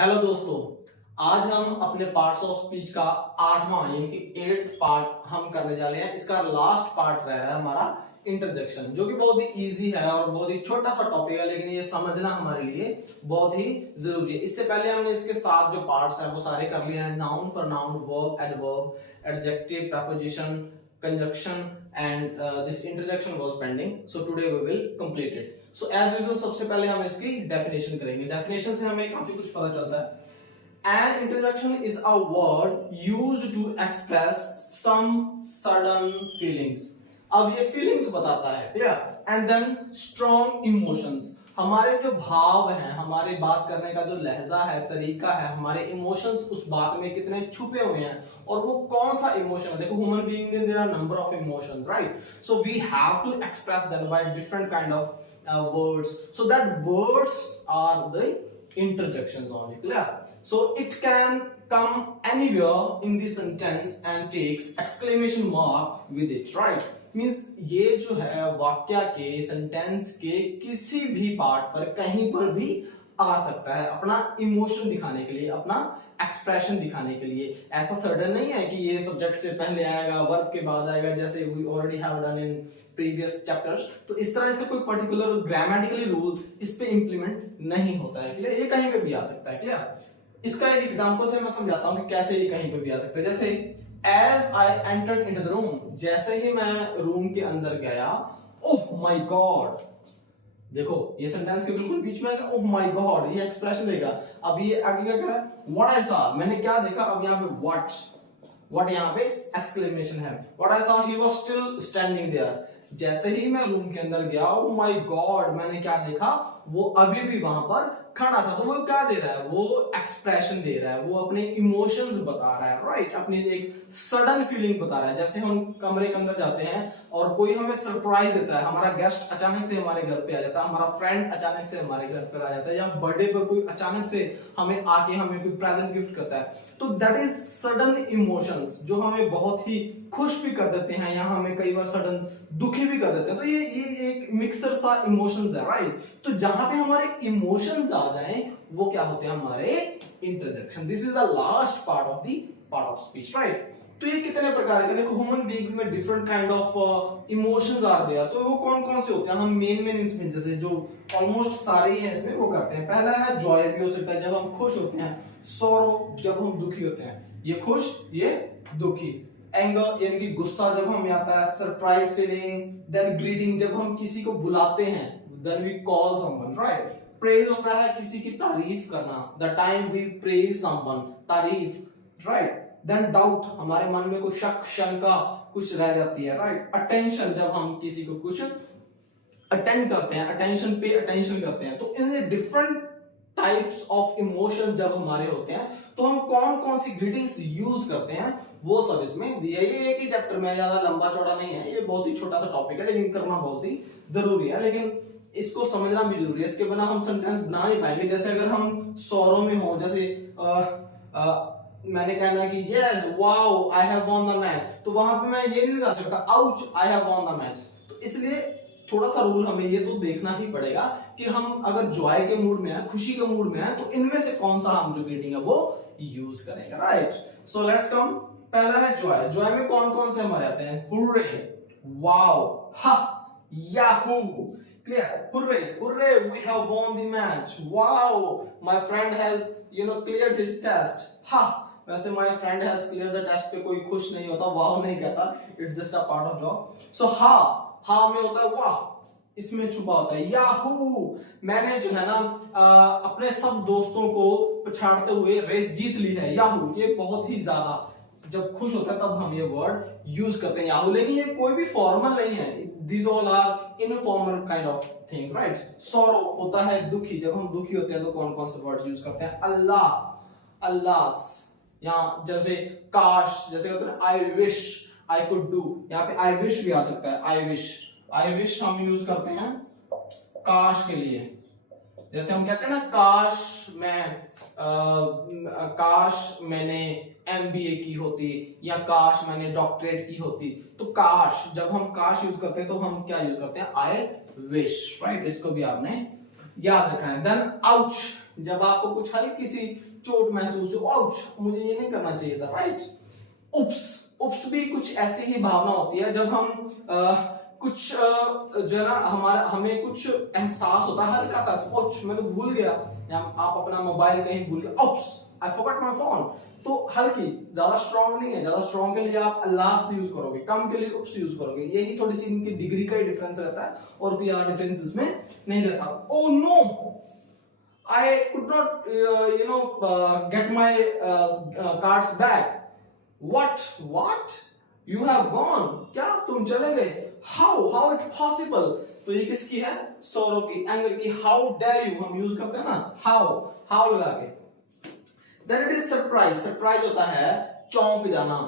Hello दोस्तों, आज हम अपने पार्ट्स ऑफ स्पीच का 8वां यानी कि 8th पार्ट हम करने जा रहे हैं। इसका लास्ट पार्ट रह रहा है हमारा इंटरजेक्शन, जो कि बहुत ही इजी है और बहुत ही छोटा सा टॉपिक है, लेकिन ये समझना हमारे लिए बहुत ही जरूरी है। इससे पहले हमने इसके 7 जो पार्ट्स हैं वो सारे कर लिए हैं: noun, pronoun, verb, adverb, adjective, preposition, conjunction and this interjection was pending, so today we will complete it. So as usual सबसे पहले हम इसकी डेफिनेशन करेंगे। डेफिनेशन से हमें काफी कुछ पता चलता है। An interjection is a word used to express some sudden feelings. अब ये feelings बताता है, clear? And then strong emotions. हमारे जो भाव हैं, हमारे बात करने का जो लहजा है, तरीका है, हमारे इमोशंस उस बात में कितने छुपे हुए हैं और वो कौन सा इमोशन है। देखो, ह्यूमन बीइंग में there are number of emotions, right? So we have to express them by different kind of words, so that words are the interjections only, clear? So it can come anywhere in the sentence and takes exclamation mark with it, right? Means ये जो है वाक्य के, sentence के किसी भी part पर कहीं पर भी आ सकता है अपना इमोशन दिखाने के लिए, अपना एक्सप्रेशन दिखाने के लिए। ऐसा सडन नहीं है कि ये सब्जेक्ट से पहले आएगा, वर्ब के बाद आएगा, जैसे we already have done in previous chapters. तो इस तरह इसका कोई पर्टिकुलर ग्रामेटिकली रूल इस पे इंप्लीमेंट नहीं होता है, क्लियर? ये कहीं पे भी आ सकता है, क्लियर? इसका एक एग्जांपल से मैं समझाता हूं कि कैसे ये कहीं पे भी आ सकता है। जैसे as I entered into the room, जैसे ही मैं रूम के अंदर गया, ओह माय गॉड। देखो, ये सेंटेंस के बिल्कुल बीच में आएगा, ओह माय गॉड, ये एक्सप्रेशन देगा। अब ये आगे क्या कर रहा है? व्हाट आई सॉ, मैंने क्या देखा। अब यहाँ पे व्हाट यहाँ पे एक्सक्लेमेशन है। What I saw, he was still standing there. जैसे ही मैं रूम के अंदर गया, ओह माय गॉड, मैंने क्या देखा, वो अभी भी वहां पर खड़ा था। तो वो क्या दे रहा है? वो एक्सप्रेशन दे रहा है, वो अपने इमोशंस बता रहा है, राइट? अपनी एक सडन फीलिंग बता रहा है। जैसे हम कमरे के अंदर जाते हैं और कोई हमें सरप्राइज देता है, हमारा गेस्ट अचानक से हमारे घर पे आ जाता है, हमारा फ्रेंड अचानक से हमारे घर पर आ जाता है, या बर्थडे पर कोई अचानक से हमें आके हमें कोई प्रेजेंट गिफ्ट करता है, तो दैट इज सडन इमोशंस, जो हमें बहुत ही खुश भी कर देते हैं या हमें कई बार सडन दुखी भी कर देते हैं। तो ये एक मिक्सर सा इमोशंस है, राइट? तो जहां पे हमारे इमोशंस आ जाएं, वो क्या होते हैं? हमारे interjection. This is the last part of speech, right? तो ये कितने प्रकार के, देखो, ह्यूमन बीइंग्स में different kind of emotions are there. तो वो कौन कौन से होते हैं? हम मेन इसमें जैसे जो ऑलमोस्ट सारे ही हैं इसमें वो करते हैं। पहला है जॉय, भी हो सकता है जब हम खुश होते हैं। सॉरो, जब हम दुखी होते हैं। ये खुश, ये दुखी। एंगर यानी कि गुस्सा जब हमें आता है। Surprise feeling. देन ग्रीटिंग, जब हम किसी को बुलाते हैं, then we call someone, right? Praise होता है किसी की तारीफ करना, the time we praise someone, तारीफ, राइट? देन डाउट, हमारे मन में कोई शक, शंका कुछ रह जाती है, राइट? अटेंशन, जब हम किसी को कुछ अटेंड करते हैं, अटेंशन पे अटेंशन करते हैं। तो in different types of emotion जब हमारे होते हैं, तो हम कौन कौन सी ग्रीटिंग्स यूज करते हैं, वो सब इसमें दिया। ये एक ही चैप्टर में, ज्यादा लंबा चौड़ा नहीं है, ये बहुत ही छोटा सा टॉपिक है, लेकिन करना बहुत ही जरूरी है। लेकिन इसको समझना भी जरूरी है, इसके बिना हम सेंटेंस बना नहीं पाएंगे। जैसे अगर हम सौरों में हो, जैसे मैंने कहना कि yes wow I have won the match, तो वहां पे मैं ये नहीं लगा सकता ouch I have won the match. तो इसलिए थोड़ा सा रूल हमें ये तो देखना ही पड़ेगा कि हम अगर जॉय के मूड में है, खुशी के मूड में है, तो इनमें से कौन सा हम जो ग्रीटिंग है वो यूज करेंगे, राइट? So let's come. पहला है जॉय। जॉय में कौन कौन से हमारे आते हैं? Hurray, wow, ha, yahoo, clear? Hurray, hurray, we have won the match. Wow, my friend has cleared his test. Ha, वैसे my friend has cleared the test पे कोई खुश नहीं होता, वाओ नहीं कहता, it's just a part of job. So ha में होता है वाह, इसमें छुपा होता है याहू। मैंने जो है ना अपने सब दोस्तों को पछाड़ते हुए रेस जीत ली है, याहू। ये बहुत ही ज्यादा जब खुश होता है तब हम ये वर्ड यूज करते हैं, याहू। लेकिन ये कोई भी फॉर्मल नहीं है, these all are informal kind of thing, right? Sorrow होता है दुखी, जब हम दुखी होते हैं तो कौन कौन से वर्ड यूज करते हैं? अल्लाह, अल्लाह। यहाँ जैसे काश, जैसे कहते हैं I wish I could do, यहाँ पे आई विश भी आ सकता है। आई विश हम यूज करते हैं काश के लिए। जैसे हम कहते हैं ना, काश मैंने एमबीए की होती, या काश मैंने डॉक्टरेट की होती। तो काश, जब हम काश यूज करते हैं तो हम क्या यूज करते हैं? I wish, right? इसको भी आपने याद रखना है। देन आउच, जब आपको कुछ हल्की सी चोट महसूस हो, आउच, मुझे ये नहीं करना चाहिए था, राइट। उप्स, उप्स भी कुछ ऐसी ही भावना होती है जब हम कुछ जो है ना हमारा हमें कुछ एहसास होता है हल्का सा, ओच मैं तो भूल गया, या आप अपना मोबाइल कहीं भूल गए, oops I forgot my phone. तो हल्की, ज्यादा स्ट्रांग नहीं है, ज्यादा स्ट्रांग के लिए आप लास्ट यूज करोगे, कम के लिए उप्स यूज करोगे। यही थोड़ी सी इनकी डिग्री का ही डिफरेंस रहता है और कोई ज्यादा डिफरेंस इसमें नहीं रहता। Oh no, I could not get my cards back. What? You have gone? क्या तुम चले गए? How it possible? तो ये किसकी है? सौरव की, एंगर की। How dare you हम यूज करते हैं ना, how लगा के। Then it is surprise. Surprise होता है चौंक जाना।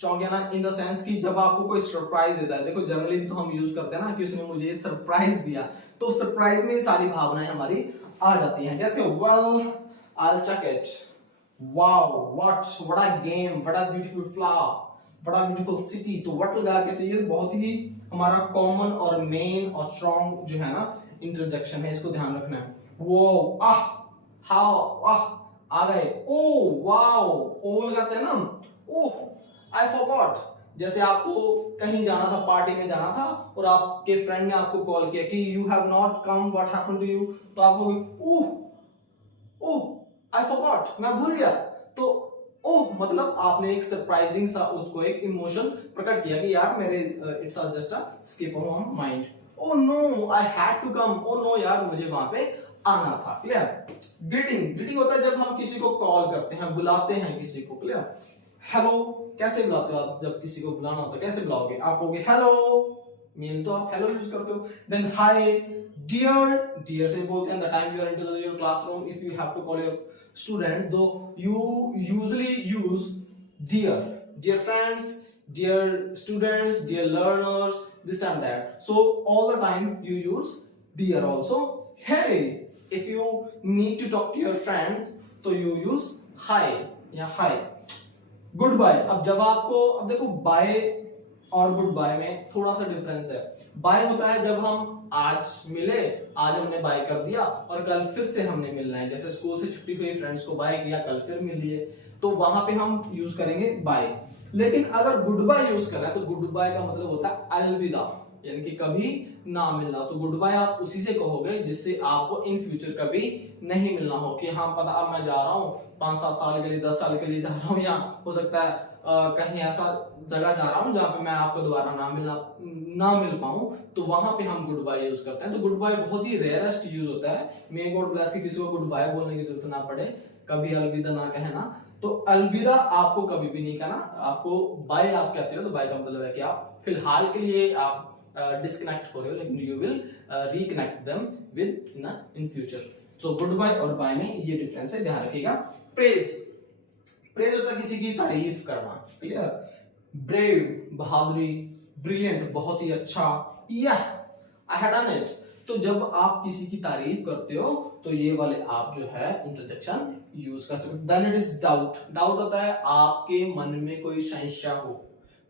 चौंक जाना इन द सेंस कि जब आपको कोई सरप्राइज देता है, देखो जनरली तो हम यूज करते हैं ना कि उसने मुझे सरप्राइज दिया, तो सरप्राइज में सारी भावनाएं हमारी आ जाती हैं। जैसे well, I'll check it. Wow, what a game, what a beautiful flower, what a beautiful city। तो what लगा के, तो ये बहुत ही हमारा कॉमन और मेन और स्ट्रॉन्ग जो है ना इंटरजेक्शन है, इसको ध्यान रखना है। वो आ गए, ओ वाओ, ओ लगाते हैं ना, ओह आई फॉरगॉट। जैसे आपको कहीं जाना था, पार्टी में जाना था और आपके फ्रेंड ने आपको कॉल किया कि you have not come, what happened to you, तो आप ओह आई फॉरगॉट, मैं भूल गया। तो ओह मतलब आपने एक सरप्राइजिंग सा उसको एक इमोशन प्रकट किया कि यार मेरे it's just a skip on mind. Oh no I had to come, oh no यार मुझे वहां पे आना था। क्लियर। ग्रीटिंग होता है जब हम किसी को कॉल करते हैं, बुलाते हैं किसी को। क्लियर। हेलो कैसे बुलाते हो आप? जब किसी को बुलाना होता है कैसे बुलाओगे? आप कहोगे हेलो, मेल तो आप हेलो यूज करते हो। देन हाय, डियर से बोलते हैं the time you are into your classroom, if you have to call your student, do you usually use dear friends, dear students, dear learners, this and that. So all the time you use dear also. Hey, if you need to talk to your friends, तो you use hi या hi. Goodbye. अब जब आपको, अब देखो bye और goodbye में थोड़ा सा डिफरेंस है. बाय होता है जब हम आज मिले, आज हमने बाय कर दिया और कल फिर से हमने मिलना है. जैसे स्कूल से छुट्टी हुई, फ्रेंड्स को बाय किया, कल फिर मिल लिए, तो वहां पे हम यूज करेंगे बाय. लेकिन अगर गुड बाय यूज कर रहे हैं तो गुड बाय का मतलब होता है अलविदा, यानी कि कभी ना मिलना. तो गुड बाय आप उसी से कहोगे जिससे आपको इन फ्यूचर कभी नहीं मिलना हो, कि हाँ पता अब मैं जा रहा हूँ 5-7 साल के लिए, 10 साल के लिए जा रहा हूँ, या हो सकता है कहीं ऐसा जगह जा रहा हूँ जहाँ पे मैं आपको दोबारा ना मिल पाऊं, तो वहां पे हम गुड बाय यूज करते हैं. तो गुड बाय बहुत ही रेयरेस्ट यूज होता है. मे गॉड ब्लेस कि किसी को गुड बाय बोलने की जरूरत ना पड़े, कभी अलविदा ना कहना. तो अलविदा आपको कभी भी नहीं कहना, आपको बाय आप कहते हो तो बाय का मतलब है कि आप फिलहाल के लिए आप डिस्कनेक्ट हो रहे हो, लेकिन you will reconnect them with in future. तो गुड बाय और बाय में ये डिफरेंस है, ध्यान रखिएगा. प्रेज होता है किसी की तारीफ करना. क्लियर. ब्रेव बहादुरी, ब्रिलियंट बहुत ही अच्छा, आई हैड डन इट. तो जब आप किसी की तारीफ करते हो तो ये वाले आप जो है इंटरजेक्शन यूज कर सकते. देन इट इज डाउट होता है आपके मन में कोई संशय हो,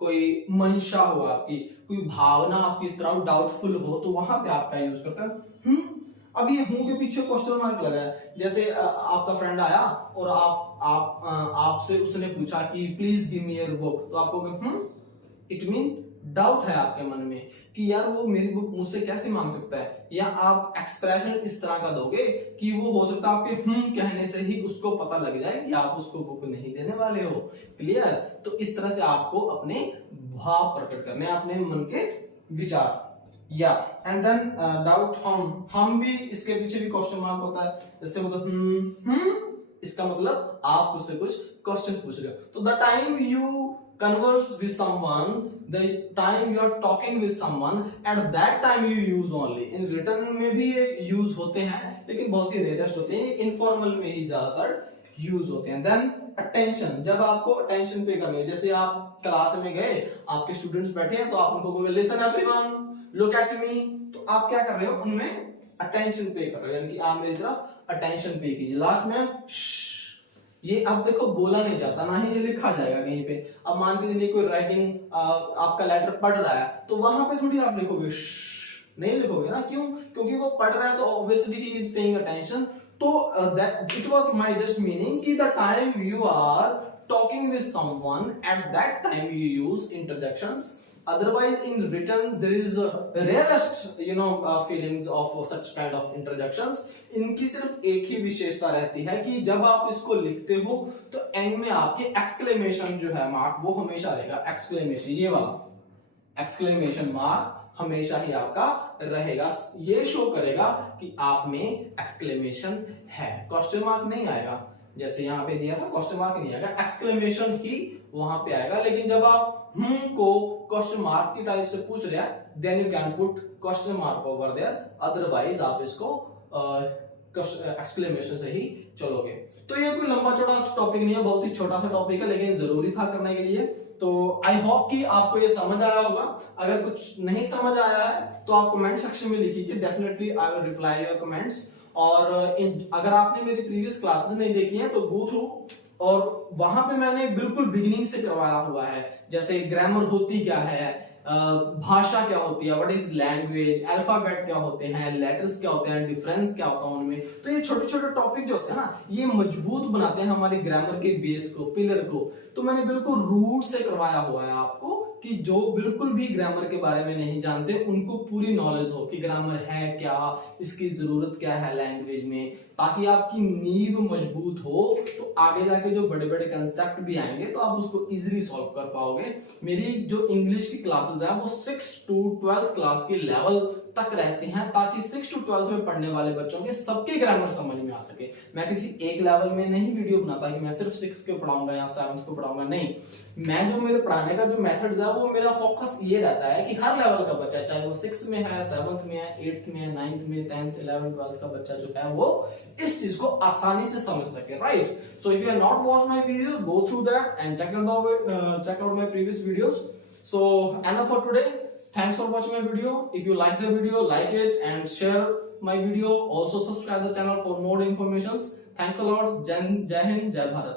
कोई मंशा हो, आपकी कोई भावना आपकी इस तरह डाउटफुल हो, तो वहां पे आपका यूज करता है. अब ये हूं के पीछे क्वेश्चन मार्क लगा है. जैसे आपका फ्रेंड आया और आपसे उसने पूछा कि please give me your book, तो आपको इट मीन डाउट है आपके मन में कि यार वो मेरी बुक मुझसे कैसे मांग सकता है. या आप एक्सप्रेशन इस तरह का दोगे कि वो हो सकता है आपके कहने से ही उसको पता लग जाए कि आप उसको बुक नहीं देने वाले हो. क्लियर. तो इस तरह से आपको अपने भाव प्रकट करने, अपने मन के विचार. या एंड देन डाउट हम भी इसके पीछे भी क्वेश्चन मार्क होता है. जैसे मतलब इसका मतलब आप उससे कुछ क्वेश्चन पूछ रहे हो. तो the time you converse with someone, the time you are talking with someone, at that time you use only. in written में भी ये यूज होते हैं, लेकिन बहुत ही रेयरेस्ट होते हैं, इनफॉर्मल में ही ज्यादातर यूज होते हैं. देन अटेंशन, जब आपको अटेंशन पे करनी है. जैसे आप क्लास में गए, आपके स्टूडेंट्स बैठे हैं, तो आप उनको बोलोगे listen everyone, look at me. तो आप क्या कर रहे हो, उनमें अटेंशन पे कर रहे हो, यानी कि आप मेरी तरफ अटेंशन पे कीजिए. लास्ट में ये अब देखो बोला नहीं जाता, ना ही ये लिखा जाएगा कहीं पे. अब मान के चलिए कोई राइटिंग आपका लेटर पढ़ रहा है, तो वहां पे थोड़ी आप लिखोगे, नहीं लिखोगे ना. क्यों? क्योंकि वो पढ़ रहा है तो obviously he is paying attention. तो that it was my just meaning कि the time you are talking with someone at that time you use interjections. Otherwise in written there is rarest feelings of such kind of interjections. इनकी सिर्फ एक ही विशेषता रहती है कि जब आप इसको लिखते हो तो एंड में आपके एक्सक्लेमेशन जो है मार्क वो हमेशा रहेगा, एक्सक्लेमेशन, ये वाला एक्सक्लेमेशन मार्क हमेशा ही आपका रहेगा। ये शो करेगा कि आप में एक्सक्लेमेशन है, क्वेश्चन मार्क नहीं आएगा। जैसे यहाँ पे दिया था क्वेश्चन मार्क नहीं आएगा, एक्सक्लेमेशन ही वहां पे आएगा। लेकिन जब आप को क्वेश्चन मार्क की टाइप से पूछ रहे हैं then you can put question mark over there, otherwise आप इसको एक्सक्लेमेशन से ही चलोगे। तो ये कोई लंबा चौड़ा टॉपिक नहीं है, बहुत ही छोटा सा टॉपिक है, लेकिन जरूरी था करने के लिए। तो आई होप कि आपको ये समझ आया होगा। अगर कुछ नहीं समझ आया है तो आप कमेंट सेक्शन में लिखिए, definitely I will reply your comments. और अगर आपने मेरी प्रीवियस क्लासेस नहीं देखी हैं तो गो थ्रू, और वहां पे मैंने बिल्कुल बिगिनिंग से करवाया हुआ है, जैसे ग्रामर होती क्या है, भाषा क्या होती है, व्हाट इज लैंग्वेज, अल्फाबेट क्या होते हैं, लेटर्स क्या होते हैं, डिफरेंस क्या होता है उनमें। तो ये छोटे छोटे टॉपिक जो होते हैं ना, ये मजबूत बनाते हैं हमारी ग्रामर के बेस को, पिलर को। तो मैंने बिल्कुल रूट से करवाया हुआ है आपको, कि जो बिल्कुल भी ग्रामर के बारे में नहीं जानते उनको पूरी नॉलेज हो कि ग्रामर है क्या, इसकी जरूरत क्या है लैंग्वेज में, ताकि आपकी नींव मजबूत हो तो आगे जाके जो बड़े बड़े कंसेप्ट भी आएंगे तो आप उसको इजीली सॉल्व कर पाओगे। मेरी जो इंग्लिश की क्लासेस है वो 6 to 12th क्लास के लेवल तक रहती हैं, ताकि 6 to 12th में पढ़ने वाले बच्चों के सबके ग्रामर समझ में आ सके। मैं किसी एक लेवल में नहीं वीडियो बनाता कि मैं सिर्फ 6 को पढ़ाऊंगा या 7th को पढ़ाऊंगा, नहीं। मैं जो मेरे पढ़ाने का जो मेथड्स है वो मेरा फोकस ये रहता है कि हर लेवल का बच्चा, चाहे वो 6 में है, 7th में है, 8th में है, 9th में, 10th, 11th, 12th का बच्चा जो है वो इस चीज को आसानी से समझ सके, right. So if you have not watched my video, go through that and check out my previous videos. So enough for today. Thanks for watching my video. If you like the video, like it and share my video. Also subscribe the channel for more informations. Thanks a lot. Jai Hind, Jai Bharat.